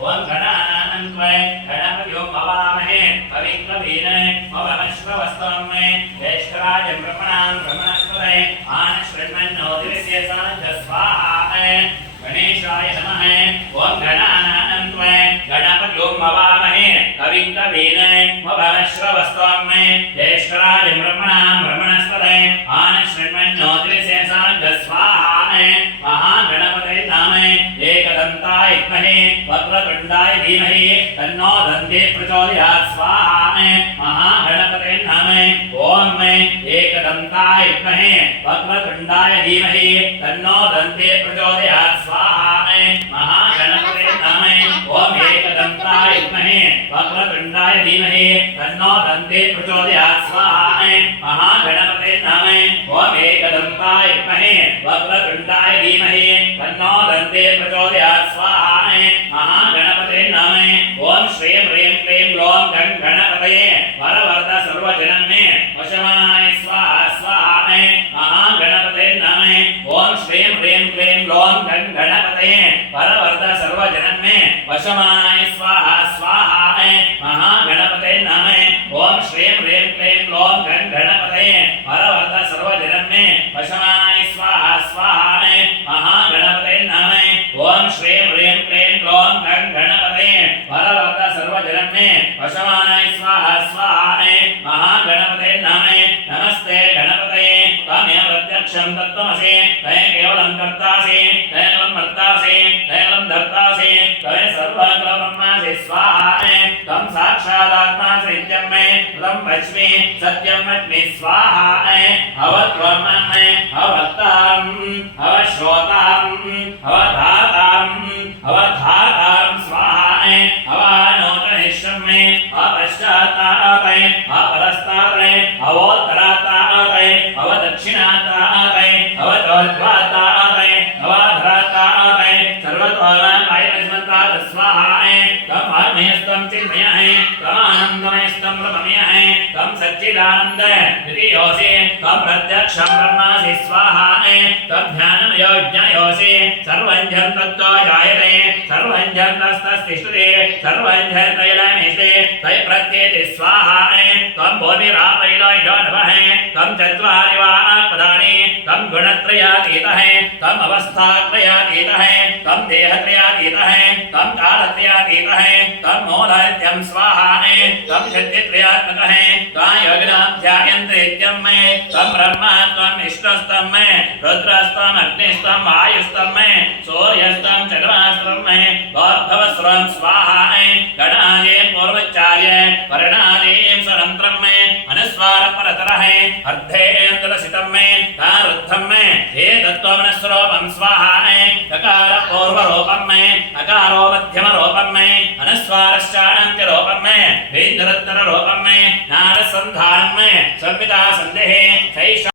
ओम गणानां गणपतिं भवामहे पवित्रवीने भवश्रवस्तमे ज्येष्ठराज ब्रह्मणां ब्रह्मणस्पते आनश्रन्मन्नो दिवस्येसाञ्च स्वाहा गणेशाय नमः ओम गणानां गणपतिं भवामहे पवित्रवीने भवश्रवस्तमे ज्येष्ठराज ब्रह्मणां ब्रह्मणस्पते आनश्रन्मन्नो दिवस्येसाञ्च स्वाहा महागणपते नामे एकदन्ताय विद्महे वक्रतुण्डाय धीमहि तन्नो दन्ते प्रचोदयात् स्वाहा महागणपते नामे ओम एकदन्ताय विद्महे वक्रतुण्डाय धीमहि तन्नो दन्ते प्रचोदयात् स्वाहा महागणपते नामे ओम एकदन्ताय विद्महे वक्रतुण्डाय धीमहि तन्नो दन्ते प्रचोदयात् स्वाहा महागणपते नामे ओम एकदन्ताय विद्महे वक्रतुण्डाय धीमहि तन्नो दन्ते प्रचोदयात् स्वाहा महागणपते नामे ओम श्रीं ह्रीं क्लीं ग्लौं गं गणपतये वरवरद सर्वजनं मे वशमानाय स्वाहा स्वाहा महागणपते नामे ओम श्रीं ह्रीं क्लीं ग्लौं गं गणपतये वरवरद सर्वजनं मे वशमानाय स्वाहा स्वाहा महागणपते नामे ओम श्रीं ह्रीं क्लीं ग्लौं गं गणपतये वरवरद सर्वजनं मे वशमानाय स्वाहा स्वाहा महागणपते नामे ओम श्रीं ह्रीं क्लीं ग्लौं गं गणपतये वरवरद सर्वजनं मे वशमानाय स्वाहा स्वाहा महागणपते नामे नमस्ते गणपतये त्वमेव प्रत्यक्षं तत्त्वमसि त्वमेव केवलं कर्तासि त्वमेव कर्तासि त्वमेव धर्तासि त्वमेव सर्वत्र ब्रह्मासि स्वाहा त्वं साक्षादात्मासि नित्यं मे त्वं वच्मि सत्यं वच्मि स्वाहा अवत्वमन्मे अवक्तारम् अवश्रोतारम् अवधातारम् अवधातारम् स्वाहा अवानोतनिष्ठं मे अपश्चात्ताते अपरस्ताते अवोत्तरात्ताते अवदक्षिणात्ताते अवचोर्ध्वात्ताते अवाधरात्ताते सर्वतोमायमस्मन्तात् स्वाहा तम् आत्मयस्तं चिन्मयः तमानन्दमयस्तं ब्रह्ममयः तं सच्चिदानन्द इति योऽसि तं प्रत्यक्षं ब्रह्मासि स्वाहा तं ध्यानमयो ज्ञायोऽसि सर्वं जं तत्त्वो जायते सर्वं जं तस्तस्तिष्ठते सर्वं जं तैलमेष्टे तै प्रत्येति स्वाहा तं भूमिरापैलो इडो नभः तं चत्वारि वाक्पदानि तं गुणत्रयातीतः तं अवस्थात्रयातीतः तं देहत्रयातीतः तं कालत्रयातीतः तं मूलत्यं स्वाहा तं शक्तित्रयात्मकः तं योगिनां ध्यायन्ते इत्यं मे तं ब्रह्मा त्वं विष्णुस्तं मे रुद्रस्तं अग्निस्तं वायुस्तं मे सूर्यस्तं चन्द्रमास्तं मे भवस्वं स्वाहा गणादीं पूर्वोच्चार्य वर्णादीं स्वरन्त्रं मे अनुस्वारपरतरः अर्धेन्द्रसितं मे तारुद्धं मे एतत्त्वमनस्वरूपं स्वाहा ककारपूर्वरूपं मे अकारो मध्यमरूपं मे अनुस्वारश्चान्त्यरूपं मे वेन्द्रोत्तररूपं मे नारसन्धानं मे संविदा सन्देहे